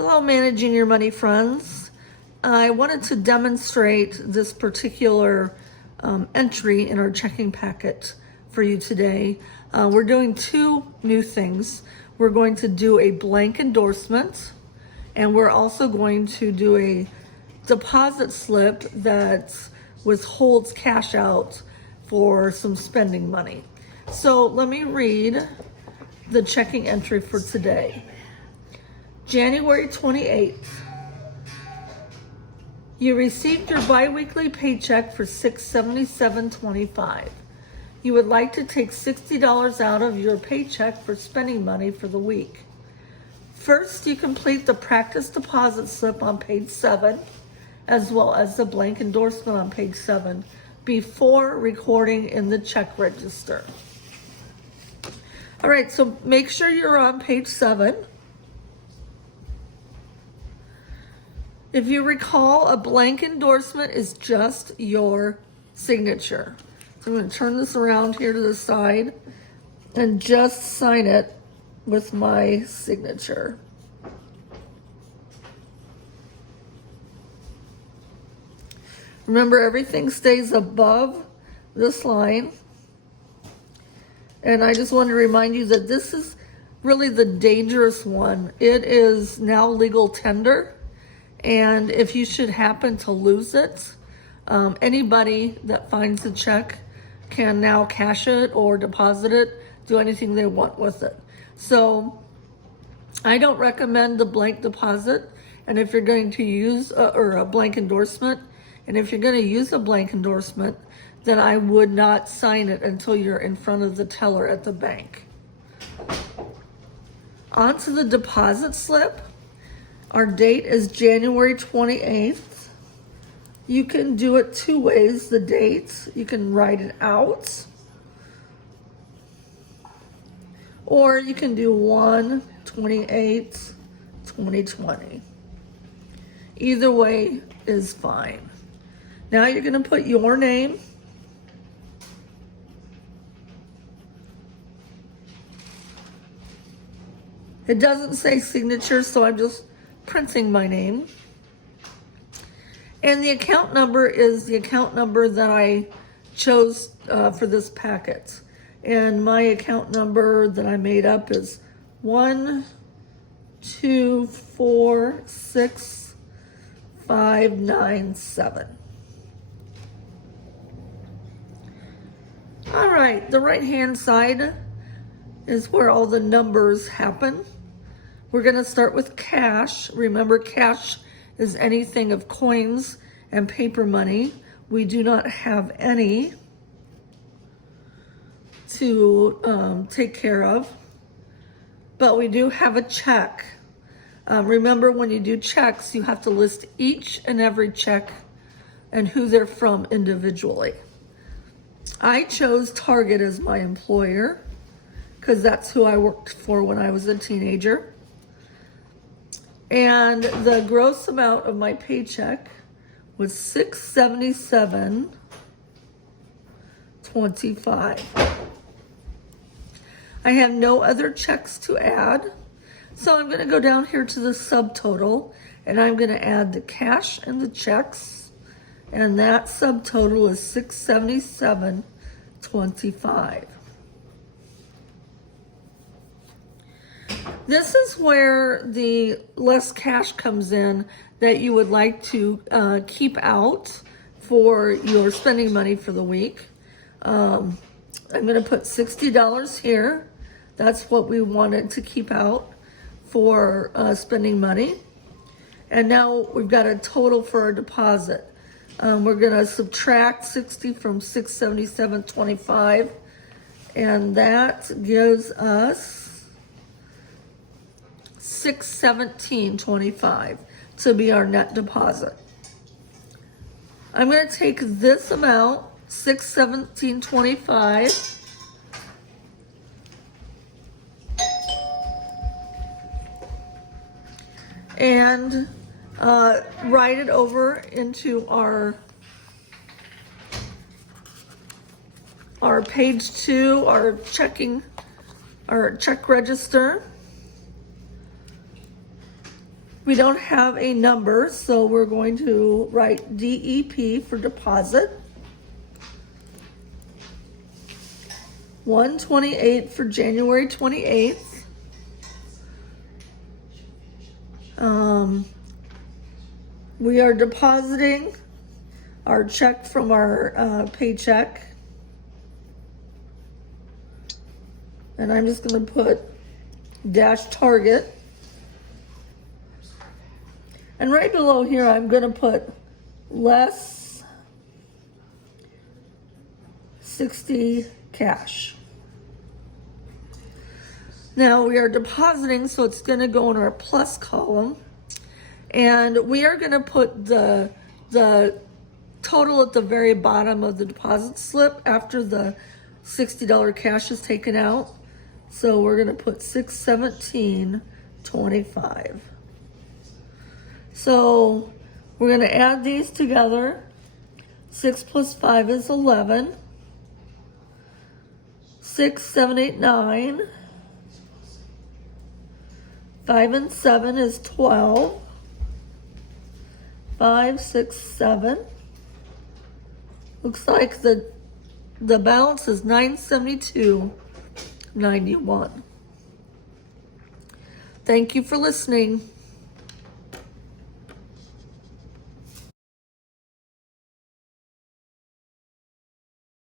Hello, Managing Your Money friends. I wanted to demonstrate this particular entry in our checking packet for you today. We're doing two new things. We're going to do a blank endorsement, and we're also going to do a deposit slip that withholds cash out for some spending money. So let me read the checking entry for today. January 28th, you received your biweekly paycheck for $677.25. You would like to take $60 out of your paycheck for spending money for the week. First, you complete the practice deposit slip on page 7, as well as the blank endorsement on page 7, before recording in the check register. All right, so make sure you're on page 7. If you recall, a blank endorsement is just your signature. So I'm going to turn this around here to the side and just sign it with my signature. Remember, everything stays above this line. And I just want to remind you that this is really the dangerous one. It is now legal tender. And if you should happen to lose it, anybody that finds the check can now cash it or deposit it, do anything they want with it. So I don't recommend the blank deposit. And if you're going to use a blank endorsement, and if you're going to use a blank endorsement, then I would not sign it until you're in front of the teller at the bank. On to the deposit slip. Our date is January 28th. You can do it two ways, the date. You can write it out. Or you can do 1/28/2020. Either way is fine. Now you're going to put your name. It doesn't say signature, so I'm just printing my name. And the account number is the account number that I chose for this packet. And my account number that I made up is 1246597. All right, the right-hand side is where all the numbers happen. We're going to start with cash. Remember, cash is anything of coins and paper money. We do not have any to take care of, but we do have a check. Remember, when you do checks, you have to list each and every check and who they're from individually. I chose Target as my employer because that's who I worked for when I was a teenager. And the gross amount of my paycheck was $677.25. I have no other checks to add, so I'm going to go down here to the subtotal, and I'm going to add the cash and the checks, and that subtotal is $677.25. This is where the less cash comes in that you would like to keep out for your spending money for the week. I'm going to put $60 here. That's what we wanted to keep out for spending money. And now we've got a total for our deposit. We're going to subtract 60 from 677.25, and that gives us $617.25 to be our net deposit. I'm going to take this amount, $617.25, and write it over into our page 2, our check register. We don't have a number, so we're going to write DEP for deposit. 128 for January 28th. We are depositing our check from our paycheck. And I'm just going to put dash target. And right below here, I'm going to put less 60 cash. Now we are depositing, so it's going to go in our plus column. And we are going to put the total at the very bottom of the deposit slip after the $60 cash is taken out. So we're going to put $617.25. So we're going to add these together. 6 plus 5 is 11. 6, 7, 8, 9. 5 and 7 is 12. 5, 6, 7. Looks like the balance is $972.91. Thank you for listening.